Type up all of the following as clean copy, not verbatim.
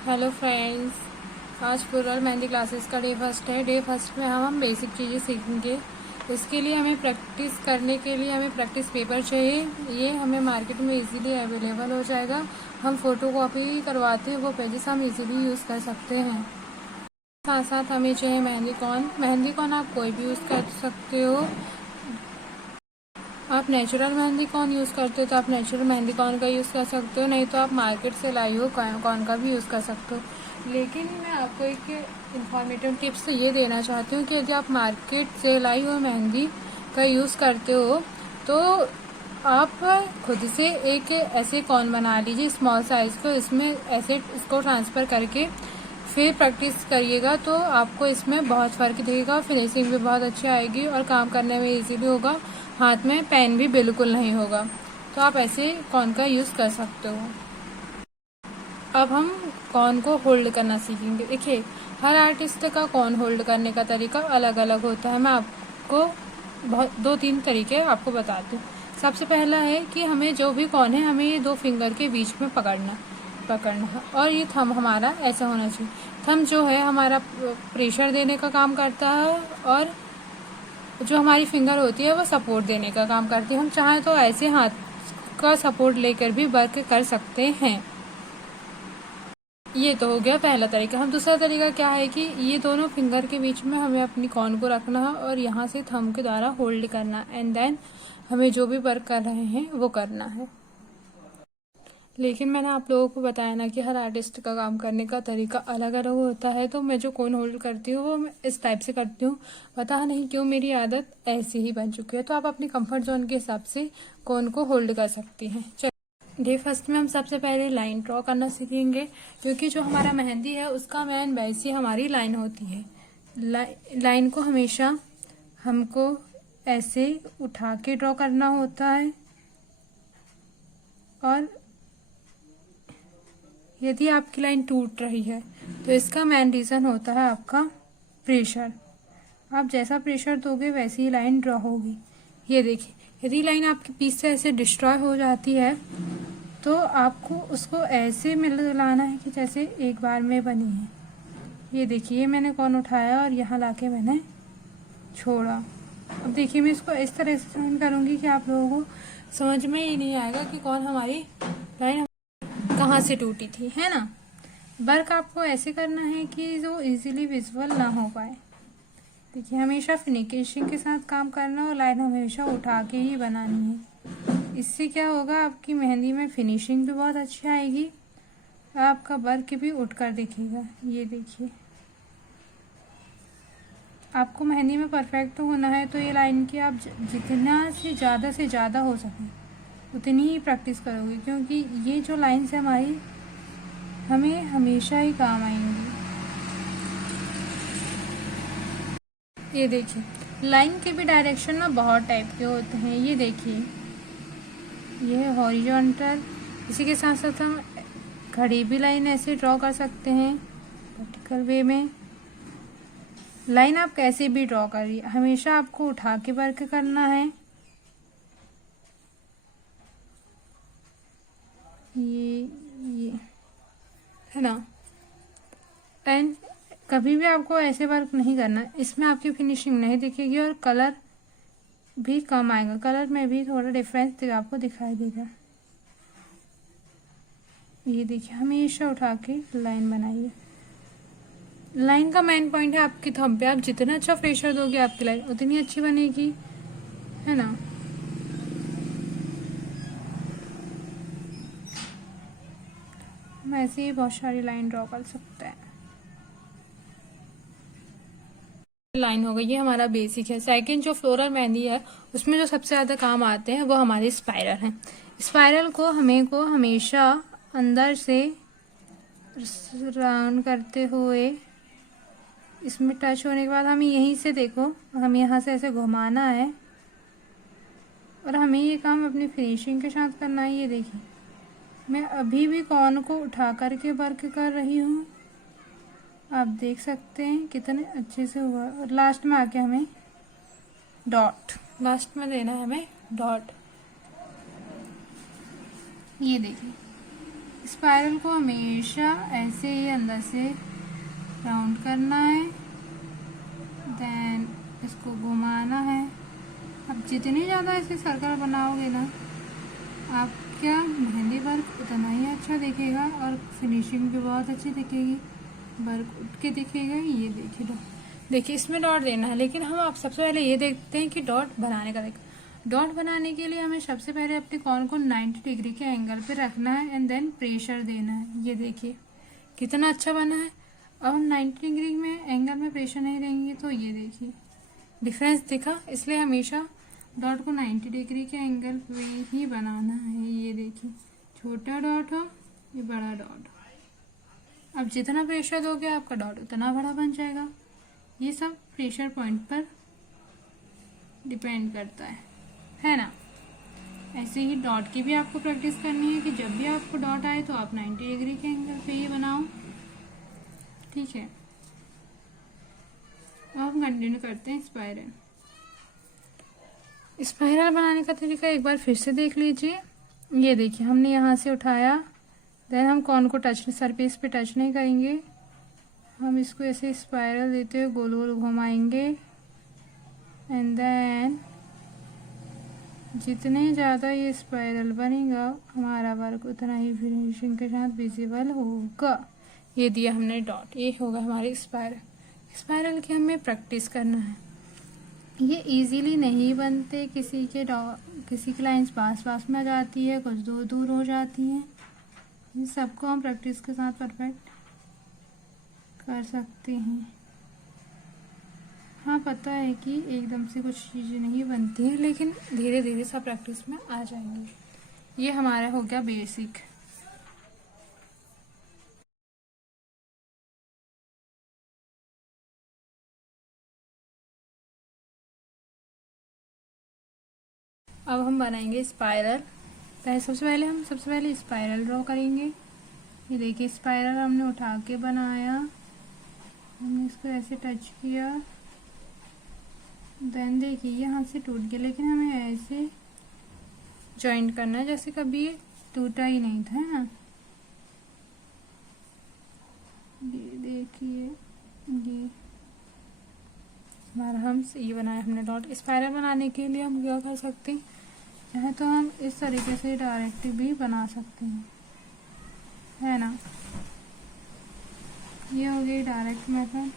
Hello friends, आज plural mehndi classes का day first है। डे फर्स्ट में हम बेसिक चीज़ें सीखेंगे। इसके लिए हमें प्रैक्टिस करने के लिए हमें प्रैक्टिस पेपर चाहिए। ये हमें मार्केट में इजीली अवेलेबल हो जाएगा। हम फोटो कॉपी करवाते हैं, वो पेजेस हम इजीली यूज़ कर सकते हैं। साथ साथ हमें चाहिए मेहंदी कॉन। मेहंदी कॉन आप कोई भी यूज़ कर सकते हो। आप नेचुरल मेहंदी कॉन यूज़ करते हो तो आप नेचुरल मेहंदी कॉन का यूज़ कर सकते हो, नहीं तो आप मार्केट से लाई हो कॉन का भी यूज़ कर सकते हो। लेकिन मैं आपको एक इन्फॉर्मेटिव टिप्स ये देना चाहती हूँ कि यदि आप मार्केट से लाई हो मेहंदी का यूज़ करते हो तो आप खुद से एक ऐसे कॉन बना लीजिए स्मॉल साइज़ को। इसमें ऐसे इसको ट्रांसफ़र करके फिर प्रैक्टिस करिएगा तो आपको इसमें बहुत फ़र्क दिखेगा। फिनिशिंग भी बहुत अच्छी आएगी और काम करने में इजीली होगा। हाथ में पेन भी बिल्कुल नहीं होगा। तो आप ऐसे कॉन का यूज़ कर सकते हो। अब हम कॉन को होल्ड करना सीखेंगे। देखिए, हर आर्टिस्ट का कॉन होल्ड करने का तरीका अलग अलग होता है। मैं आपको दो तीन तरीके आपको बताती हूँ। सबसे पहला है कि हमें जो भी कॉन है हमें ये दो फिंगर के बीच में पकड़ना है और ये थंब हमारा ऐसा होना चाहिए। थंब जो है हमारा प्रेशर देने का काम करता है और जो हमारी फिंगर होती है वो सपोर्ट देने का काम करती है। हम चाहें तो ऐसे हाथ का सपोर्ट लेकर भी वर्क कर सकते हैं। ये तो हो गया पहला तरीका। हम दूसरा तरीका क्या है कि ये दोनों फिंगर के बीच में हमें अपनी कॉन को रखना है और यहाँ से थंब के द्वारा होल्ड करना एंड देन हमें जो भी वर्क कर रहे हैं वो करना है। लेकिन मैंने आप लोगों को बताया ना कि हर आर्टिस्ट का काम करने का तरीका अलग अलग होता है। तो मैं जो कॉन होल्ड करती हूँ वो मैं इस टाइप से करती हूँ। पता नहीं क्यों मेरी आदत ऐसी ही बन चुकी है। तो आप अपनी कंफर्ट जोन के हिसाब से कॉन को होल्ड कर सकती हैं। डे फर्स्ट में हम सबसे पहले लाइन ड्रॉ करना सीखेंगे, क्योंकि जो हमारा मेहंदी है उसका मेन बेस ही हमारी लाइन होती है। लाइन को हमेशा हमको ऐसे उठा के ड्रॉ करना होता है और यदि आपकी लाइन टूट रही है तो इसका मेन रीज़न होता है आपका प्रेशर। आप जैसा प्रेशर दोगे वैसी ही लाइन ड्रॉ होगी। ये देखिए, यदि लाइन आपके पीस से ऐसे डिस्ट्रॉय हो जाती है तो आपको उसको ऐसे मिलाना है कि जैसे एक बार में बनी है। ये देखिए, मैंने कॉन उठाया और यहाँ लाके मैंने छोड़ा। अब देखिए, मैं इसको इस तरह से साइन करूँगी कि आप लोगों को समझ में ही नहीं आएगा कि कौन हमारी लाइन कहाँ से टूटी थी, है ना। वर्क आपको ऐसे करना है कि जो इजीली विजुअल ना हो पाए। देखिए, हमेशा फिनिशिंग के साथ काम करना और लाइन हमेशा उठा के ही बनानी है। इससे क्या होगा, आपकी मेहंदी में फिनिशिंग भी बहुत अच्छी आएगी और आपका वर्क भी उठकर दिखेगा। ये देखिए, आपको मेहंदी में परफेक्ट होना है तो ये लाइन की आप जितना से ज़्यादा हो सके उतनी ही प्रैक्टिस करोगे, क्योंकि ये जो लाइन्स है हमारी हमें हमेशा ही काम आएंगी। ये देखिए, लाइन के भी डायरेक्शन में बहुत टाइप के होते हैं। ये देखिए, ये है हॉरिजॉन्टल। इसी के साथ साथ हम खड़ी भी लाइन ऐसे ड्रॉ कर सकते हैं वर्टिकल वे में। लाइन आप कैसे भी ड्रॉ करिए, हमेशा आपको उठा के वर्क करना है। ये है ना। एंड कभी भी आपको ऐसे वर्क नहीं करना, इसमें आपकी फिनिशिंग नहीं दिखेगी और कलर भी कम आएगा। कलर में भी थोड़ा डिफरेंस आपको दिखाई देगा। ये देखिए, हमेशा उठा के लाइन बनाइए। लाइन का मेन पॉइंट है आपकी थंब पे। आप जितना अच्छा प्रेशर दोगे आपकी लाइन उतनी अच्छी बनेगी, है ना। हम ऐसे ही बहुत सारी लाइन ड्रॉ कर सकते हैं। लाइन हो गई, ये हमारा बेसिक है। सेकंड जो फ्लोरल मेहंदी है उसमें जो सबसे ज़्यादा काम आते हैं वो हमारे स्पाइरल हैं। स्पाइरल को हमेशा अंदर से राउंड करते हुए इसमें टच होने के बाद हमें यहीं से देखो, हमें यहाँ से ऐसे घुमाना है और हमें ये काम अपनी फिनिशिंग के साथ करना है। ये देखिए, मैं अभी भी कॉन को उठा करके वर्क कर रही हूँ। आप देख सकते हैं कितने अच्छे से हुआ। और लास्ट में आके हमें डॉट, लास्ट में देना है हमें डॉट। ये देखिए, स्पाइरल को हमेशा ऐसे ही अंदर से राउंड करना है, देन इसको घुमाना है। अब जितनी ज़्यादा ऐसे सर्कल बनाओगे ना, आपका मेहंदी वर्क उतना ही अच्छा दिखेगा और फिनिशिंग भी बहुत अच्छी दिखेगी, वर्क उठ के दिखेगा। ये देखिए डॉट, देखिए इसमें डॉट देना है, लेकिन हम आप सबसे पहले ये देखते हैं कि डॉट बनाने का डॉट बनाने के लिए हमें सबसे पहले अपने कॉर्न को 90 डिग्री के एंगल पे रखना है एंड देन प्रेशर देना है। ये देखिए कितना अच्छा बना है। अब हम 90 डिग्री में एंगल में प्रेशर नहीं देंगे तो ये देखिए डिफरेंस दिखा। इसलिए हमेशा डॉट को 90 डिग्री के एंगल पे ही बनाना है। ये देखिए छोटा डॉट हो ये बड़ा डॉट। अब जितना प्रेशर दोगे आपका डॉट उतना बड़ा बन जाएगा। ये सब प्रेशर पॉइंट पर डिपेंड करता है ना। ऐसे ही डॉट की भी आपको प्रैक्टिस करनी है कि जब भी आपको डॉट आए तो आप 90 डिग्री के एंगल पे ही बनाओ, ठीक है। अब हम कंटिन्यू करते हैं स्पाइरल। स्पाइरल बनाने का तरीका एक बार फिर से देख लीजिए। ये देखिए हमने यहाँ से उठाया, देन हम कॉर्न को टच सरफेस पे टच नहीं करेंगे, हम इसको ऐसे स्पाइरल देते हुए गोल गोल घुमाएंगे एंड देन जितने ज़्यादा ये स्पाइरल बनेगा हमारा वर्क उतना ही फिनिशिंग के साथ विजिबल होगा। ये दिया हमने डॉट, ये होगा हमारी स्पाइरल। स्पाइरल की हमें प्रैक्टिस करना है। ये इजीली नहीं बनते, किसी की लाइंस पास पास में आ जाती है, कुछ दूर दूर हो जाती हैं। ये सबको हम प्रैक्टिस के साथ परफेक्ट कर सकते हैं। हाँ पता है कि एकदम से कुछ चीज़ें नहीं बनती हैं, लेकिन धीरे धीरे सब प्रैक्टिस में आ जाएंगी। ये हमारा हो गया बेसिक। अब हम बनाएंगे स्पाइरल। सबसे पहले स्पाइरल ड्रॉ करेंगे। ये देखिए स्पाइरल हमने उठा के बनाया, हमने इसको ऐसे टच किया, देन देखिए यहाँ से टूट गया, लेकिन हमें ऐसे जॉइंट करना है जैसे कभी ये टूटा ही नहीं था, है ना। ये देखिए ये हमारा ये बनाया हमने डॉट। स्पाइरल बनाने के लिए हम क्या कर सकते हैं, चाहे तो हम इस तरीके से डायरेक्ट भी बना सकते हैं, है ना। ये हो गई डायरेक्ट मेथड।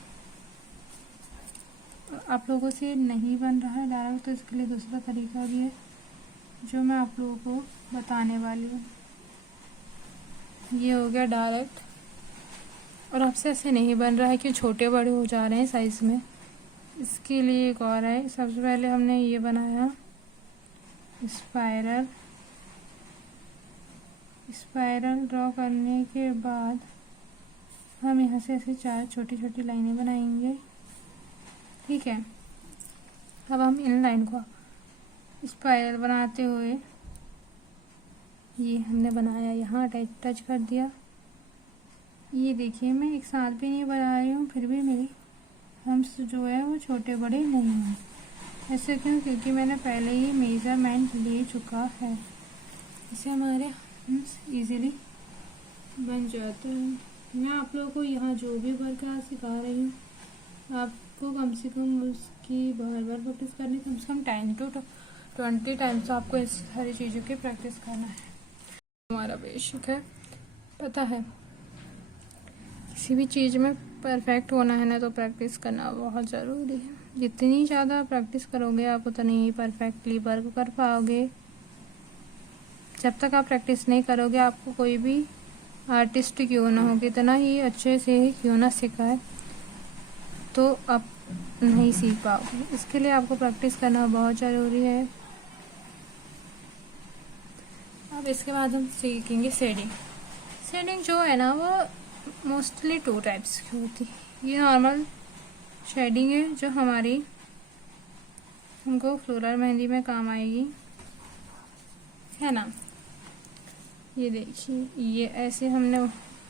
आप लोगों से नहीं बन रहा है डायरेक्ट, तो इसके लिए दूसरा तरीका भी है जो मैं आप लोगों को बताने वाली हूँ। ये हो गया डायरेक्ट, और आपसे ऐसे नहीं बन रहा है कि छोटे बड़े हो जा रहे हैं साइज में। इसके लिए एक और है। सबसे पहले हमने ये बनाया स्पाइरल। स्पाइरल ड्रॉ करने के बाद हम यहाँ से ऐसे 4 छोटी छोटी लाइनें बनाएंगे, ठीक है। अब हम इन लाइन को स्पाइरल बनाते हुए ये हमने बनाया, यहाँ टच कर दिया। ये देखिए मैं एक साथ भी नहीं बना रही हूँ, फिर भी मेरी हम्स जो है वो छोटे बड़े नहीं हैं। ऐसे क्यों? क्योंकि मैंने पहले ही मेजरमेंट ले चुका है। इससे हमारे हम्स इजीली बन जाते हैं। मैं आप लोगों को यहाँ जो भी वर्क सिखा रही हूँ, आपको कम से कम उसकी बार बार प्रैक्टिस करनी, कम से कम 10 to 20 टाइम्स आपको इस सारी चीज़ों की प्रैक्टिस करना है। हमारा बेसिक है, पता है किसी भी चीज़ में परफेक्ट होना है ना तो प्रैक्टिस करना बहुत ज़रूरी है। जितनी ज़्यादा प्रैक्टिस करोगे आप उतनी ही परफेक्टली वर्क कर पाओगे। जब तक आप प्रैक्टिस नहीं करोगे, आपको कोई भी आर्टिस्ट क्यों ना हो, कितना ही अच्छे से ही क्यों ना सिखाए, तो आप नहीं सीख पाओगे। इसके लिए आपको प्रैक्टिस करना बहुत ज़रूरी है। अब इसके बाद हम सीखेंगे शेडिंग। शेडिंग जो है ना वो मोस्टली 2 टाइप्स की होती है। ये नॉर्मल शेडिंग है जो हमारी हमको फ्लोरल मेहंदी में काम आएगी, है ना। ये देखिए ये ऐसे हमने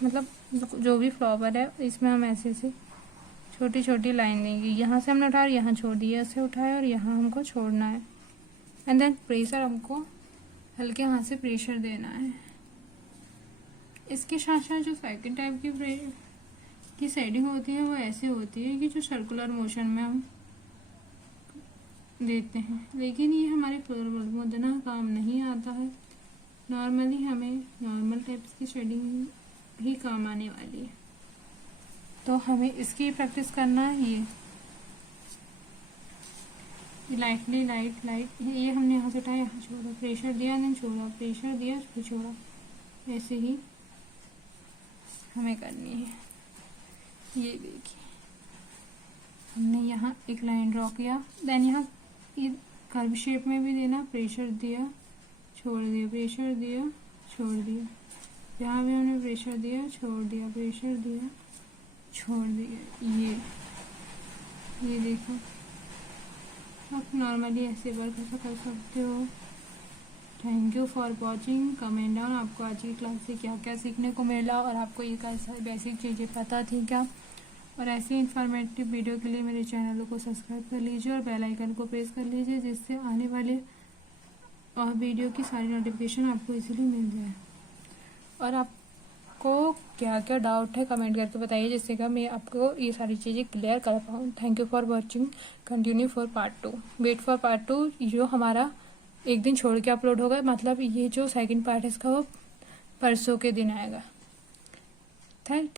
मतलब जो भी फ्लावर है इसमें हम ऐसे से छोटी छोटी लाइन देंगे। यहाँ से हमने उठाया और यहाँ छोड़ दिया, ऐसे उठाया और यहाँ हमको छोड़ना है एंड देन प्रेशर हमको हल्के हाथ से प्रेशर देना है। इसके साथ साथ जो सेकंड टाइप की शेडिंग होती है वो ऐसे होती है कि जो सर्कुलर मोशन में हम देते हैं, लेकिन ये हमारे फ्लोरल उतना काम नहीं आता है। नॉर्मली हमें नॉर्मल टाइप्स की शेडिंग ही काम आने वाली है, तो हमें इसकी प्रैक्टिस करना है। ये लाइटली लाइट ये हमने यहाँ से उठाया, यहाँ छोड़ा, प्रेशर दिया, देन छोड़ा, प्रेशर दिया, फिर छोड़ा, ऐसे ही हमें करनी है। ये देखिए हमने यहाँ एक लाइन ड्रॉ किया, देन यहाँ ये कर्व शेप में भी देना, प्रेशर दिया, छोड़ दिया, प्रेशर दिया, छोड़ दिया, यहाँ भी हमने प्रेशर दिया, छोड़ दिया, प्रेशर दिया, छोड़ दिया। ये देखो आप नॉर्मली ऐसे वर्क ऐसा कर सकते हो। Thank you for watching. Comment down आपको आज की क्लास से क्या क्या सीखने को मिला और आपको ये कैसा बेसिक चीज़ें पता थी क्या। और ऐसी इन्फॉर्मेटिव वीडियो के लिए मेरे चैनल को सब्सक्राइब कर लीजिए और बेल आइकन को प्रेस कर लीजिए, जिससे आने वाले और वीडियो की सारी नोटिफिकेशन आपको इजीली मिल जाए। और आपको क्या क्या डाउट है कमेंट करके बताइए, जिससे कि मैं आपको ये सारी चीज़ें क्लियर कर पाऊँ। Thank you for watching. Continue for part 2। Wait for part 2 जो हमारा एक दिन छोड़ के अपलोड होगा, मतलब ये जो सेकंड पार्ट है इसका वो परसों के दिन आएगा। थैंक